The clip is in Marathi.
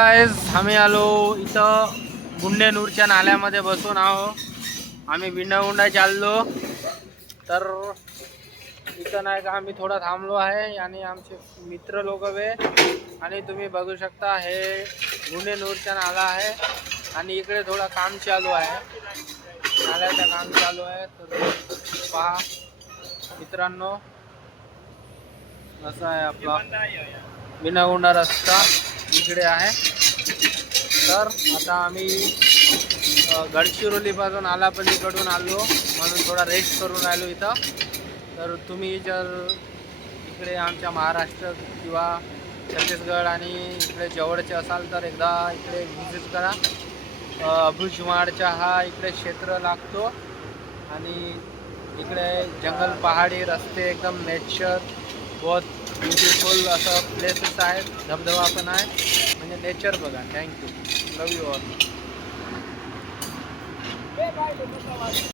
आम्ही आलो इथं गुंडेनूरच्या नाल्यामध्ये बसून आहो. आम्ही बिंडागुंडा चाललो तर इथं नाही का आम्ही थोडा थांबलो आहे आणि आमचे मित्र लोक वे आणि तुम्ही बघू शकता हे गुंडेनूरचा नाला आहे आणि इकडे थोडा काम चालू आहे. नाल्याचं काम चालू आहे तर पहा मित्रांनो असा आहे आपला बिंडागुंडा रस्ता इकडे आहे. तर आता आम्ही गडचिरोलीपासून आलापल्लीकडून आलो म्हणून थोडा रेस्ट करून राहिलो इथं. तर तुम्ही जर इकडे आमच्या महाराष्ट्र किंवा छत्तीसगड आणि इकडे जवळचे असाल तर एकदा इकडे व्हिजिट करा. अभुजमाडचा हा इकडे क्षेत्र लागतो आणि इकडे जंगल पहाडी रस्ते एकदम नेचर बहुत ब्युटिफुल असं प्लेसेस आहेत. धबधबा पण आहे म्हणजे नेचर बघा. थँक्यू. Love you all.